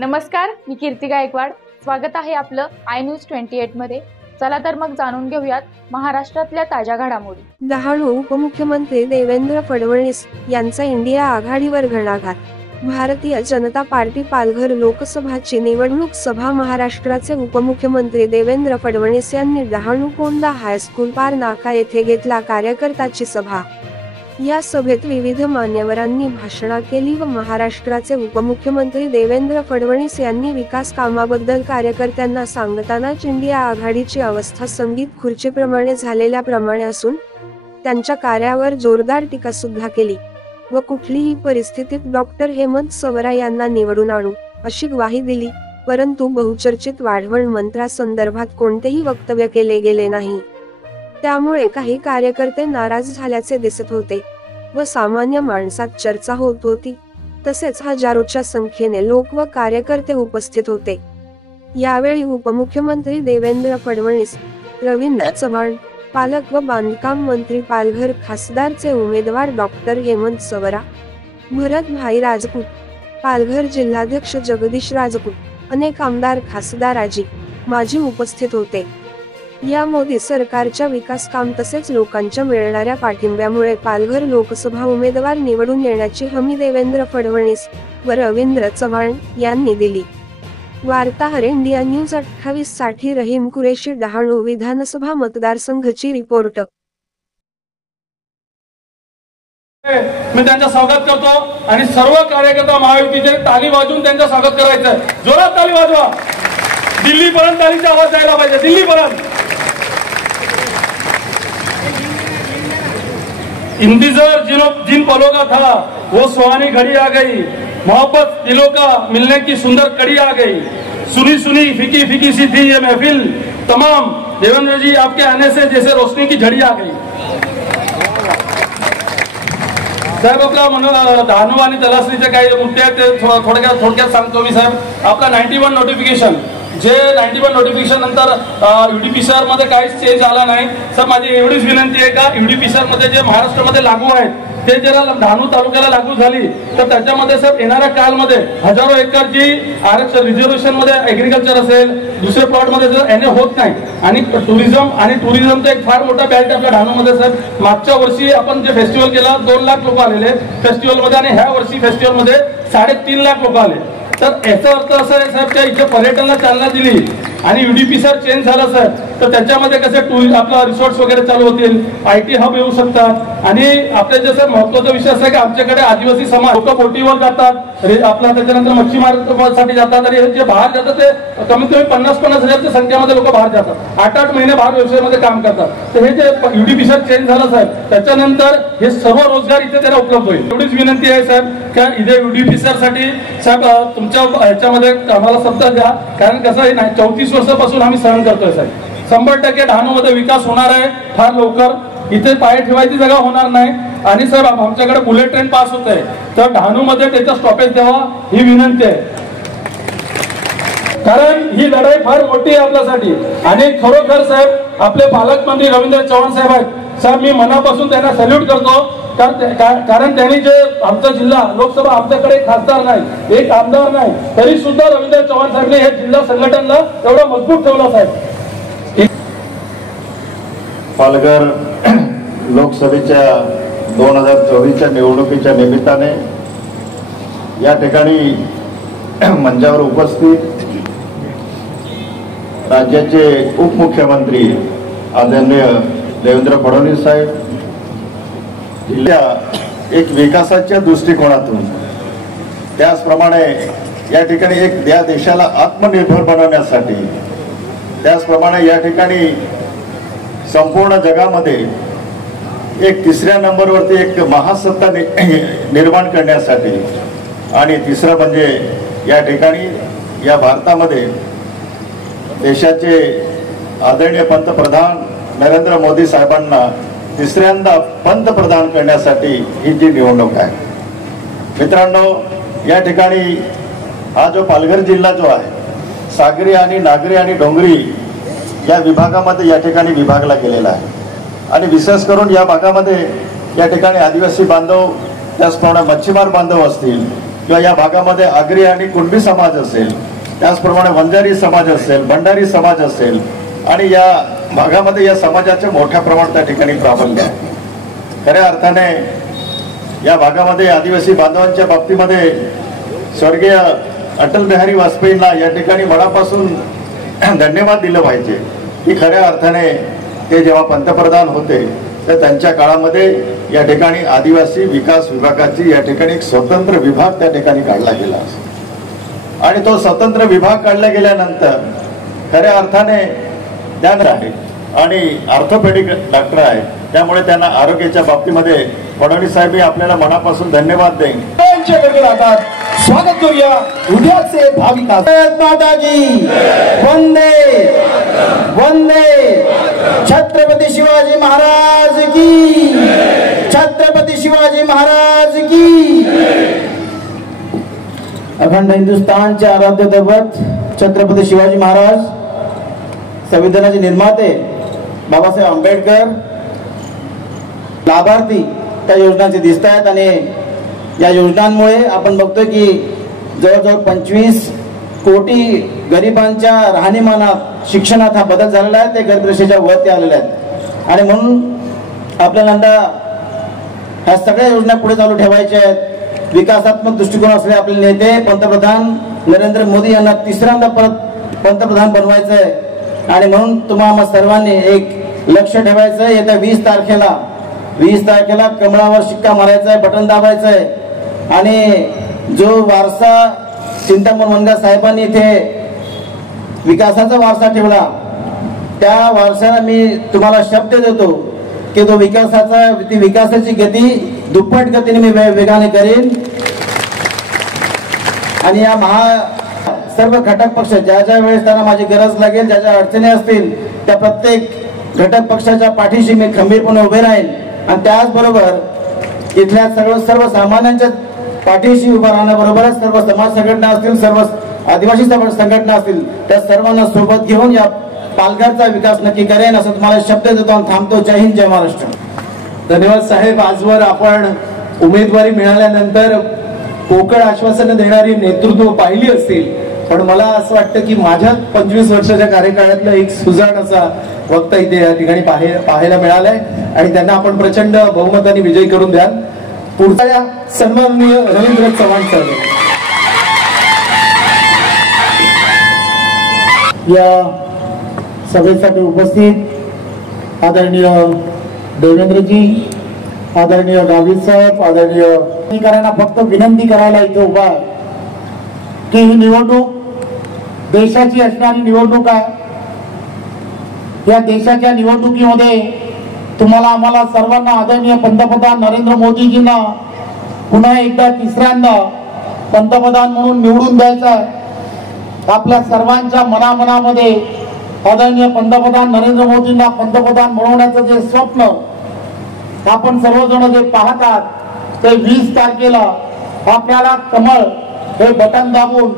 नमस्कार, मी कीर्ती गायकवाड। स्वागत आहे आपलं आय न्यूज 28 मध्ये। चला तर मग जाणून घेऊयात महाराष्ट्रातल्या ताज्या घडामोडी। डहाणू उपमुख्यमंत्री देवेंद्र फडणवीस यांचा इंडिया आघाडीवर घणाघात। भारतीय जनता पार्टी पालघर लोकसभाची निवडणूक सभा महाराष्ट्राचे उपमुख्यमंत्री देवेंद्र फडणवीस यांनी डहाणू कोंडा हायस्कूल पार नाका येथे घेतला कार्यकर्त्याची सभा। या सभेत विविध मान्यवरांनी भाषणे केली व महाराष्ट्राचे उपमुख्यमंत्री देवेंद्र फडणवीस यांनी विकास कामाबद्दल कार्यकर्त्यांना सांगतानाच इंडिया आघाडीची अवस्था संगीत खुर्चीप्रमाणे झालेल्या प्रमाणे असून त्यांच्या कार्यावर जोरदार टीका सुद्धा केली व कुठलीही परिस्थितीत डॉक्टर हेमंत सवरा यांना निवडून आणू अशी ग्वाही दिली। परंतु बहुचर्चित वाढवण मंत्रासंदर्भात कोणतेही वक्तव्य केले गेले नाही। त्यामुळे काही कार्यकर्ते नाराज झाल्याचे दिसत होते व सामान्य माणसात चर्चा होत होती। तसेच हजारोच्या संख्येने लोक व कार्यकर्ते उपस्थित होते। यावेळी उपमुख्यमंत्री देवेंद्र फडणवीस, रवींद्र चव्हाण, पालक व बांधकाम मंत्री पालघर खासदारचे उमेदवार डॉक्टर हेमंत सवरा, भरत भाई राजपूत, पालघर जिल्हाध्यक्ष जगदीश राजपूत, अनेक आमदार खासदार आजी माजी उपस्थित होते। या मोदी सरकारच्या विकास काम तसेच लोकांच्या मिळणाऱ्या पाठिंब्यामुळे पालघर लोकसभा उमेदवार निवडून येण्याची हमी देवेंद्र फडणवीस व रवींद्र चव्हाण यांनी दिली। वार्ताहर इंडिया न्यूज 28 साठी रहीम कुरेशी, डहाणू विधानसभा मतदारसंघाची रिपोर्ट। मी त्यांचं स्वागत करतो आणि सर्व कार्यकर्ता महायुतीचे ताली वाजवून त्यांचं स्वागत करायचं। जोरात ताली वाजवा, दिल्लीपर्यंत तालीचा आवाज जायला पाहिजे, दिल्लीपर्यंत। इंतजार जिन पलों का था वो सुहानी घड़ी आ गई, मोहब्बत दिलों का मिलने की सुंदर कड़ी आ गई, सुनी सुनी फीकी फीकी सी थी ये महफिल, तमाम देवेंद्र जी आपके आने से जैसे रोशनी की झड़ी आ गई। साहेब आपला डहाणू आणि तलासरीचे काही मुद्दे आहेत ते थोडक्यात सांगतो मी साहेब। आपला 91 नोटिफिकेशन जे 91 नोटिफिकेशन नंतर UDPCR मध्ये काहीच चेंज आला नाही। सर माझी एवढीच विनंती आहे का UDPCR मध्ये जे महाराष्ट्रामध्ये लागू आहेत ते जरा डहाणू तालुक्याला लागू झाली तर त्याच्यामध्ये सर येणाऱ्या कालमध्ये हजारो एकरची आरक्षण रिझर्वेशन मध्ये ऍग्रीकल्चर असेल, दुसरे प्लॉट मध्ये जर NA होत नाही आणि टुरिझमचा एक फार मोठा बॅल्ट आपल्या डहाणू मध्ये सर। मागच्या वर्षी आपण जे फेस्टिवल केला 2 लाख लोक आलेले फेस्टिवल मध्ये आणि ह्या वर्षी फेस्टिवल मध्ये 3.5 लाख लोक आले। तर याचा अर्थ असा आहे साहेब की इथे पर्यटनाला चालना दिली आणि UDPCR चेंज झाला सर तर त्याच्यामध्ये कसे आपला रिसॉर्ट्स वगैरे चालू होतील, IT हब येऊ शकतात। आणि आपल्या जे सर महत्त्वाचा विषय असा आहे की आमच्याकडे आदिवासी समाज लोक बोटीवर जातात, आपला त्याच्यानंतर मच्छीमारसाठी जातात आणि जे बाहेर जातात ते कमीत कमी 50-50 हजारच्या संख्येमध्ये लोक बाहेर जातात, 8-8 महिने बाहेर व्यवसायामध्ये काम करतात। तर हे जे UDPCR चेंज झालं साहेब त्याच्यानंतर हे सर्व रोजगार इथे त्यांना उपलब्ध होईल। एवढीच विनंती आहे साहेब का इथे UDPCR साठी साहेब तुमच्या ह्याच्यामध्ये आम्हाला शब्द द्या, कारण कसं आहे 34 वर्षापासून आम्ही सहन करतोय साहेब। 100% डहाणू मध्ये विकास होणार आहे फार लवकर, इथे पाय ठेवायची जागा होणार नाही। आणि साहेब आमच्याकडे बुलेट ट्रेन पास होत आहे तर डहाणू मध्ये त्याचा स्टॉपेज द्यावा ही विनंती आहे, कारण ही लढाई फार मोठी आहे आपल्यासाठी। आणि खरोखर साहेब आपले पालकमंत्री रवींद्र चव्हाण साहेब आहेत साहेब, मी मनापासून त्यांना सॅल्यूट करतो कारण त्यांनी जे आमचा जिल्हा लोकसभा आमच्याकडे खासदार नाही, एक आमदार नाही, तरी सुद्धा रवींद्र चव्हाण साहेबने हे जिल्हा संघटनला एवढा मजबूत ठेवला साहेब। पालघर लोकसभेच्या 2024च्या निवडणुकीच्या निमित्ताने या ठिकाणी मंचावर उपस्थित राज्याचे उपमुख्यमंत्री आदरणीय देवेंद्र फडणवीस साहेब एक विकासाच्या दृष्टिकोनातून त्याचप्रमाणे या ठिकाणी एक या देशाला आत्मनिर्भर बनवण्यासाठी त्याचप्रमाणे या ठिकाणी संपूर्ण जगामध्ये एक 3ऱ्या नंबरवरती एक महासत्ता निर्माण करण्यासाठी आणि तिसरं म्हणजे या ठिकाणी या भारतामध्ये देशाचे आदरणीय पंतप्रधान नरेंद्र मोदी साहेबांना 3ऱ्यांदा पंतप्रधान करण्यासाठी ही जी निवडणूक आहे। मित्रांनो या ठिकाणी हा जो पालघर जिल्हा जो आहे सागरी आणि नागरी आणि डोंगरी या विभागामध्ये या ठिकाणी विभागला गेलेला आहे आणि विशेष करून या भागामध्ये या ठिकाणी आदिवासी बांधव त्याचप्रमाणे मच्छीमार बांधव असतील किंवा या भागामध्ये आगरी आणि कुणबी समाज असेल, त्याचप्रमाणे वंजारी समाज असेल, भंडारी समाज असेल आणि या भागामध्ये या समाजाचे मोठ्या प्रमाणात त्या ठिकाणी प्राबल्य आहे. खऱ्या अर्थाने या भागामध्ये आदिवासी बांधवांच्या बाबतीमध्ये स्वर्गीय अटल बिहारी वाजपेयींना या ठिकाणी मनापासून धन्यवाद दिलं पाहिजे की खऱ्या अर्थाने ते जेव्हा पंतप्रधान होते तर त्यांच्या काळामध्ये या ठिकाणी आदिवासी विकास विभागाची या ठिकाणी एक स्वतंत्र विभाग त्या ठिकाणी काढला गेला आणि तो स्वतंत्र विभाग काढला गेल्यानंतर खऱ्या अर्थाने ज्ञान आहे आणि ऑर्थोपेडिक डॉक्टर आहे, त्यामुळे त्यांना आरोग्याच्या बाबतीमध्ये फडणवीस साहेब मी आपल्याला मनापासून धन्यवाद देईन. स्वागत करूया उद्याचे भाविक. माता की वंदे वंदे. छत्रपती शिवाजी महाराज की, छत्रपती शिवाजी महाराज की. अखंड हिंदुस्थानचे आराध्य दैवत छत्रपती शिवाजी महाराज, संविधानाचे निर्माते बाबासाहेब आंबेडकर, लाभार्थी त्या योजनांचे दिसत आहेत आणि या योजनांमुळे आपण बघतोय की जवळजवळ 25 कोटी गरिबांच्या राहणीमानात, शिक्षणात हा बदल झालेला आहे. ते गरिबरेषेच्या वरती आलेले आहेत आणि म्हणून आपल्याला ह्या सगळ्या योजना पुढे चालू ठेवायच्या आहेत. विकासात्मक दृष्टिकोन असलेले आपले नेते पंतप्रधान नरेंद्र मोदी यांना तिसऱ्यांदा परत पंतप्रधान बनवायचं आहे आणि म्हणून तुम्हाला सर्वांनी एक लक्ष ठेवायचं आहे. येत्या 20 तारखेला कमळावर शिक्का मारायचा आहे, बटन दाबायचं आहे आणि जो वारसा चिंतामण वनगा साहेबांनी इथे विकासाचा वारसा ठेवला, त्या वारसाला मी तुम्हाला शब्द देतो की तो विकासाची गती दुप्पट गतीने मी वेगाने करेन आणि या सर्व घटक पक्ष ज्या ज्या वेळेस त्यांना माझी गरज लागेल, ज्या ज्या अडचणी असतील, त्या प्रत्येक घटक पक्षाच्या पाठीशी मी खंबीरपणे उभे राहीन आणि त्याचबरोबर इथल्या सर्वसामान्यांच्या पाठीशी उभा राहण्याबरोबरच सर्व समाज संघटना असतील, सर्व आदिवासी संघटना असतील, त्या सर्वांना सोबत घेऊन या पालघरचा विकास नक्की करेन असं तुम्हाला शब्द देतो आणि थांबतो. जय हिंद, जय महाराष्ट्र. धन्यवाद साहेब. आजवर आपण उमेदवारी मिळाल्यानंतर पोकळ आश्वासनं देणारी नेतृत्व पाहिली असतील, पण मला असं वाटतं की माझ्या 25 वर्षाच्या कार्यकाळातलं एक सुजाण असा वक्ता इथे या ठिकाणी पाहायला मिळालाय आणि त्यांना आपण प्रचंड बहुमताने विजयी करून द्याल. पुढचा सन्माननीय रवींद्र चव्हाण साहेब. या सभेसाठी उपस्थित आदरणीय देवेंद्रजी, आदरणीय गावित साहेब, आदरणीय अधिकाऱ्यांना फक्त विनंती करायला इथे उभा आहे की ही निवडणूक देशाची असणारी निवडणूक आहे. या देशाच्या निवडणुकीमध्ये तुम्हाला आम्हाला सर्वांना आदरणीय पंतप्रधान नरेंद्र मोदीजींना पुन्हा एकदा तिसऱ्यांदा पंतप्रधान म्हणून निवडून द्यायचं आहे. आपल्या सर्वांच्या मनामध्ये आदरणीय पंतप्रधान नरेंद्र मोदींना पंतप्रधान बनवण्याचं जे स्वप्न आपण सर्वजण जे पाहतात ते 20 तारखेला आपल्याला कमळ हे बटन दाबून